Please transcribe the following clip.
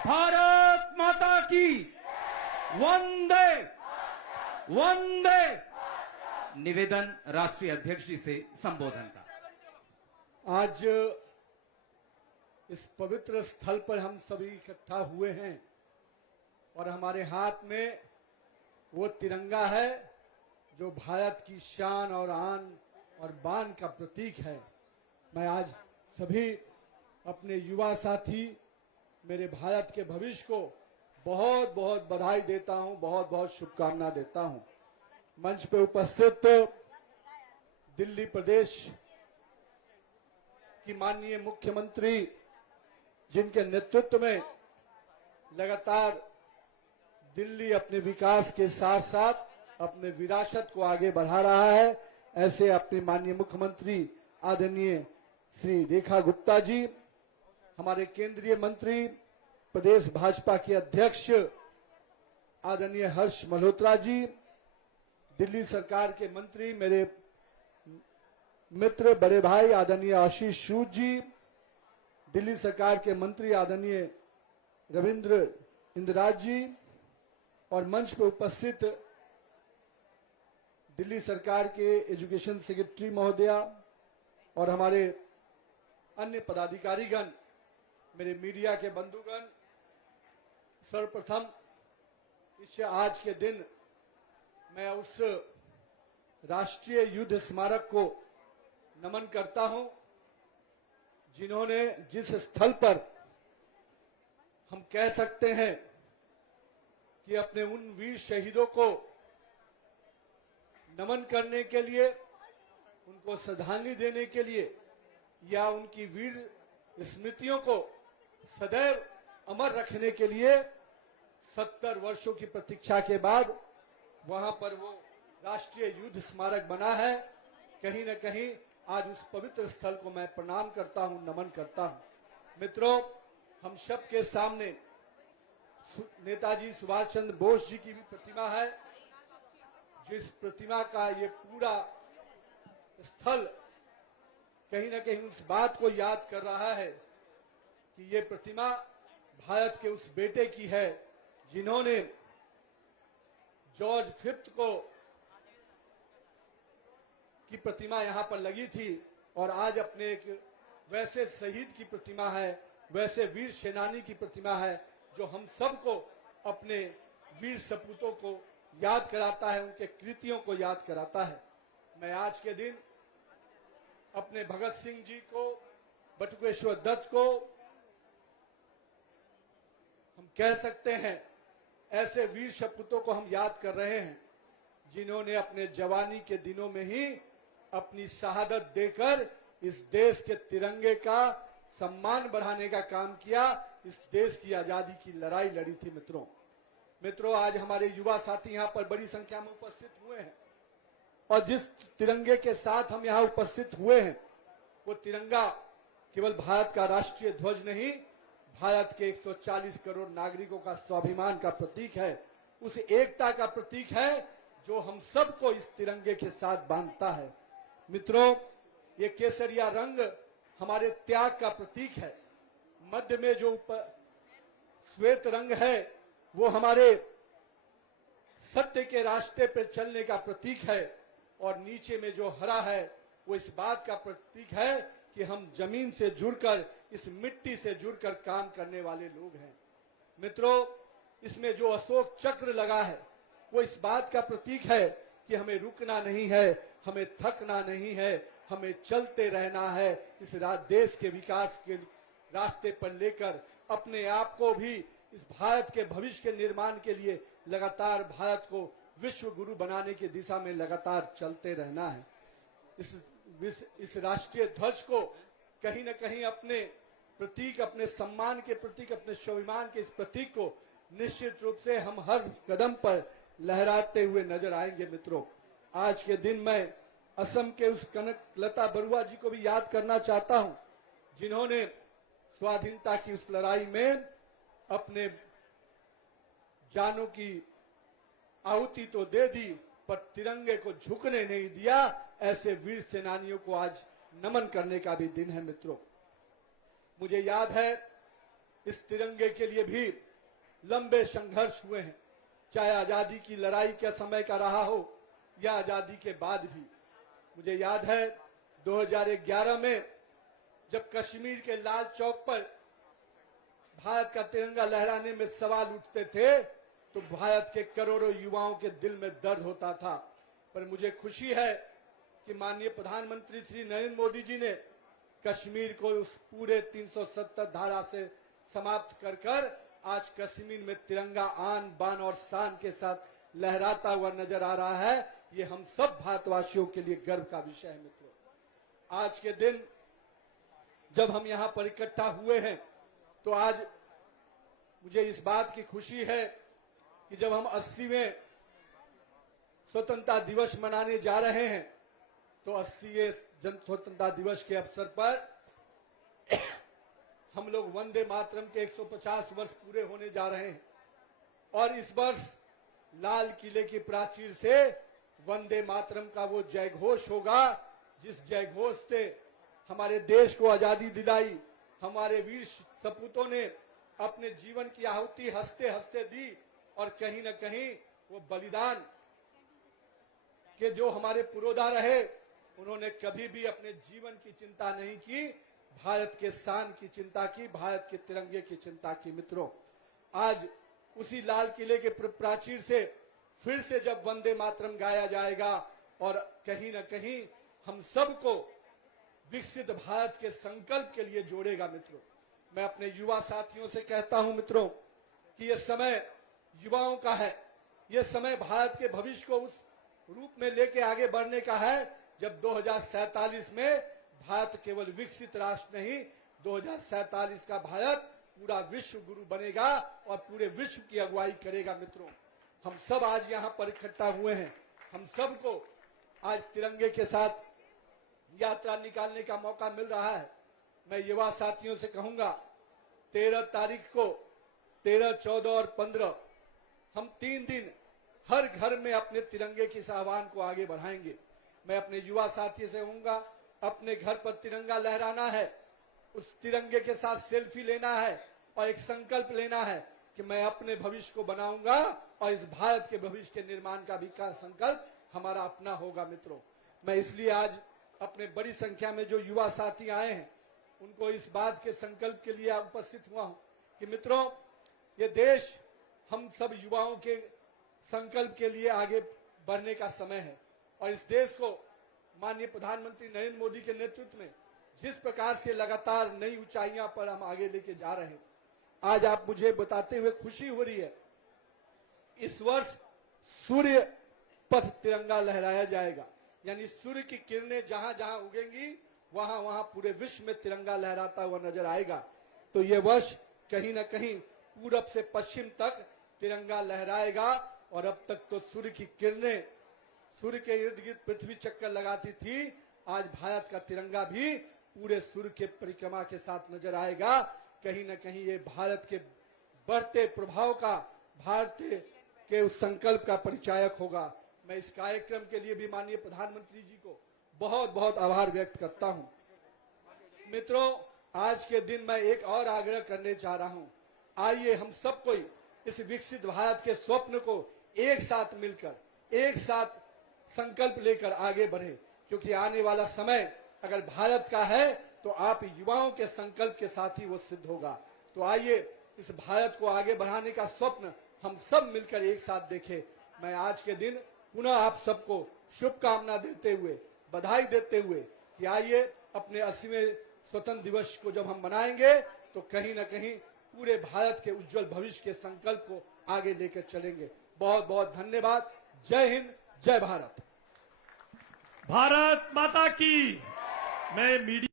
भारत माता की वंदे वंदे। निवेदन राष्ट्रीय अध्यक्ष जी से संबोधन का। आज इस पवित्र स्थल पर हम सभी इकट्ठा हुए हैं और हमारे हाथ में वो तिरंगा है जो भारत की शान और आन और बान का प्रतीक है। मैं आज सभी अपने युवा साथी, मेरे भारत के भविष्य को बहुत बहुत बधाई देता हूं, बहुत बहुत शुभकामना देता हूं। मंच पे उपस्थित दिल्ली प्रदेश की माननीय मुख्यमंत्री, जिनके नेतृत्व में लगातार दिल्ली अपने विकास के साथ साथ अपने विरासत को आगे बढ़ा रहा है, ऐसे अपने माननीय मुख्यमंत्री आदरणीय श्री रेखा गुप्ता जी, हमारे केंद्रीय मंत्री, प्रदेश भाजपा के अध्यक्ष आदरणीय हर्ष मल्होत्रा जी, दिल्ली सरकार के मंत्री, मेरे मित्र बड़े भाई आदरणीय आशीष सूद जी, दिल्ली सरकार के मंत्री आदरणीय रविंद्र इंदिराज जी, और मंच पर उपस्थित दिल्ली सरकार के एजुकेशन सेक्रेटरी महोदया और हमारे अन्य पदाधिकारीगण, मेरे मीडिया के बंधुगण, सर्वप्रथम इस आज के दिन मैं उस राष्ट्रीय युद्ध स्मारक को नमन करता हूं जिन्होंने, जिस स्थल पर हम कह सकते हैं कि अपने उन वीर शहीदों को नमन करने के लिए, उनको श्रद्धांजलि देने के लिए या उनकी वीर स्मृतियों को सदैव अमर रखने के लिए 70 वर्षों की प्रतीक्षा के बाद वहां पर वो राष्ट्रीय युद्ध स्मारक बना है। कहीं न कहीं आज उस पवित्र स्थल को मैं प्रणाम करता हूं, नमन करता हूं। मित्रों, हम सबके सामने नेताजी सुभाष चंद्र बोस जी की भी प्रतिमा है, जिस प्रतिमा का ये पूरा स्थल कहीं न कहीं उस बात को याद कर रहा है कि ये प्रतिमा भारत के उस बेटे की है जिन्होंने जॉर्ज फिफ्थ को की प्रतिमा यहां पर लगी थी, और आज अपने एक वैसे शहीद की प्रतिमा है, वैसे वीर सेनानी की प्रतिमा है जो हम सबको अपने वीर सपूतों को याद कराता है, उनके कृतियों को याद कराता है। मैं आज के दिन अपने भगत सिंह जी को, बटुकेश्वर दत्त को, हम कह सकते हैं ऐसे वीर सपूतों को हम याद कर रहे हैं जिन्होंने अपने जवानी के दिनों में ही अपनी शहादत देकर इस देश के तिरंगे का सम्मान बढ़ाने का काम किया, इस देश की आजादी की लड़ाई लड़ी थी। मित्रों, आज हमारे युवा साथी यहाँ पर बड़ी संख्या में उपस्थित हुए हैं और जिस तिरंगे के साथ हम यहाँ उपस्थित हुए हैं वो तिरंगा केवल भारत का राष्ट्रीय ध्वज नहीं, भारत के 140 करोड़ नागरिकों का स्वाभिमान का प्रतीक है, उस एकता का प्रतीक है जो हम सबको इस तिरंगे के साथ बांधता है। मित्रों, ये केसरिया रंग हमारे त्याग का प्रतीक है, मध्य में जो श्वेत रंग है वो हमारे सत्य के रास्ते पर चलने का प्रतीक है, और नीचे में जो हरा है वो इस बात का प्रतीक है कि हम जमीन से जुड़कर, इस मिट्टी से जुड़कर काम करने वाले लोग हैं। मित्रों, इसमें जो अशोक चक्र लगा है वो इस बात का प्रतीक है कि हमें रुकना नहीं है, हमें थकना नहीं है, हमें चलते रहना है, इस देश के विकास के रास्ते पर लेकर अपने आप को भी इस भारत के भविष्य के निर्माण के लिए लगातार भारत को विश्व गुरु बनाने की दिशा में लगातार चलते रहना है। इस राष्ट्रीय ध्वज को कहीं न कहीं अपने प्रतीक, अपने सम्मान के प्रतीक, अपने स्वाभिमान के इस प्रतीक को निश्चित रूप से हम हर कदम पर लहराते हुए नजर आएंगे। मित्रों, आज के दिन मैं असम के उस कनकलता बरुआ जी को भी याद करना चाहता हूं जिन्होंने स्वाधीनता की उस लड़ाई में अपने जानों की आहुति तो दे दी पर तिरंगे को झुकने नहीं दिया। ऐसे वीर सेनानियों को आज नमन करने का भी दिन है। मित्रों, मुझे याद है इस तिरंगे के लिए भी लंबे संघर्ष हुए हैं, चाहे आजादी की लड़ाई के समय का रहा हो या आजादी के बाद भी। मुझे याद है 2011 में जब कश्मीर के लाल चौक पर भारत का तिरंगा लहराने में सवाल उठते थे तो भारत के करोड़ों युवाओं के दिल में दर्द होता था। पर मुझे खुशी है कि माननीय प्रधानमंत्री श्री नरेंद्र मोदी जी ने कश्मीर को उस पूरे 370 धारा से समाप्त कर आज कश्मीर में तिरंगा आन बान और शान के साथ लहराता हुआ नजर आ रहा है। ये हम सब भारतवासियों के लिए गर्व का विषय है। मित्रों, आज के दिन जब हम यहाँ पर इकट्ठा हुए हैं तो आज मुझे इस बात की खुशी है कि जब हम 80वें स्वतंत्रता दिवस मनाने जा रहे हैं तो 80वें स्वतंत्रता दिवस के अवसर पर हम लोग वंदे मातरम के 150 वर्ष पूरे होने जा रहे हैं और इस वर्ष लाल किले की प्राचीर से वंदे मातरम का वो जयघोष होगा जिस जयघोष से हमारे देश को आजादी दिलाई। हमारे वीर सपूतों ने अपने जीवन की आहुति हंसते हंसते दी और कहीं न कहीं वो बलिदान के जो हमारे पुरोधा रहे उन्होंने कभी भी अपने जीवन की चिंता नहीं की, भारत के शान की चिंता की, भारत के तिरंगे की चिंता की। मित्रों, आज उसी लाल किले के प्राचीर से फिर से जब वंदे मातरम गाया जाएगा और कहीं न कहीं हम सबको विकसित भारत के संकल्प के लिए जोड़ेगा। मित्रों, मैं अपने युवा साथियों से कहता हूं मित्रों कि यह समय युवाओं का है। यह समय भारत के भविष्य को उस रूप में लेके आगे बढ़ने का है जब 2047 में भारत केवल विकसित राष्ट्र नहीं, 2047 का भारत पूरा विश्व गुरु बनेगा और पूरे विश्व की अगुवाई करेगा। मित्रों, हम सब आज यहाँ पर इकट्ठा हुए हैं। हम सबको आज तिरंगे के साथ यात्रा निकालने का मौका मिल रहा है। मैं युवा साथियों से कहूंगा 13 तारीख को 13, 14 और 15 हम 3 दिन हर घर में अपने तिरंगे के इस आह्वान को आगे बढ़ाएंगे। मैं अपने युवा साथी से कहूंगा अपने घर पर तिरंगा लहराना है, उस तिरंगे के साथ सेल्फी लेना है और एक संकल्प लेना है कि मैं अपने भविष्य को बनाऊंगा और इस भारत के भविष्य के निर्माण का भी संकल्प हमारा अपना होगा। मित्रों, मैं इसलिए आज अपने बड़ी संख्या में जो युवा साथी आए हैं उनको इस बात के संकल्प के लिए उपस्थित हुआ हूं कि मित्रों, ये देश हम सब युवाओं के संकल्प के लिए आगे बढ़ने का समय है और इस देश को माननीय प्रधानमंत्री नरेंद्र मोदी के नेतृत्व में जिस प्रकार से लगातार नई ऊंचाइयां पर हम आगे लेके जा रहे हैं, आज आप मुझे बताते हुए खुशी हो रही है। इस वर्ष सूर्य पथ तिरंगा लहराया जाएगा, यानी सूर्य की किरणें जहां जहां उगेंगी वहां वहां पूरे विश्व में तिरंगा लहराता हुआ नजर आएगा। तो ये वर्ष कहीं न कहीं पूरब से पश्चिम तक तिरंगा लहराएगा और अब तक तो सूर्य की किरणें सूर्य के इर्द गिर्द पृथ्वी चक्कर लगाती थी, आज भारत का तिरंगा भी पूरे सूर्य के परिक्रमा के साथ नजर आएगा। कहीं न कहीं ये भारत के बढ़ते प्रभाव का, भारत के उस संकल्प का परिचायक होगा। मैं इस कार्यक्रम के लिए भी माननीय प्रधानमंत्री जी को बहुत बहुत आभार व्यक्त करता हूं। मित्रों, आज के दिन मैं एक और आग्रह करने चाह रहा हूं। आइए हम सब कोई इस विकसित भारत के स्वप्न को एक साथ मिलकर, एक साथ संकल्प लेकर आगे बढ़े, क्योंकि आने वाला समय अगर भारत का है तो आप युवाओं के संकल्प के साथ ही वो सिद्ध होगा। तो आइए इस भारत को आगे बढ़ाने का स्वप्न हम सब मिलकर एक साथ देखें। मैं आज के दिन पुनः आप सबको शुभकामना देते हुए, बधाई देते हुए कि आइए अपने 80वें स्वतंत्र दिवस को जब हम मनाएंगे तो कहीं न कहीं पूरे भारत के उज्जवल भविष्य के संकल्प को आगे लेकर चलेंगे। बहुत बहुत धन्यवाद। जय हिंद, जय भारत। भारत माता की। मैं मीडिया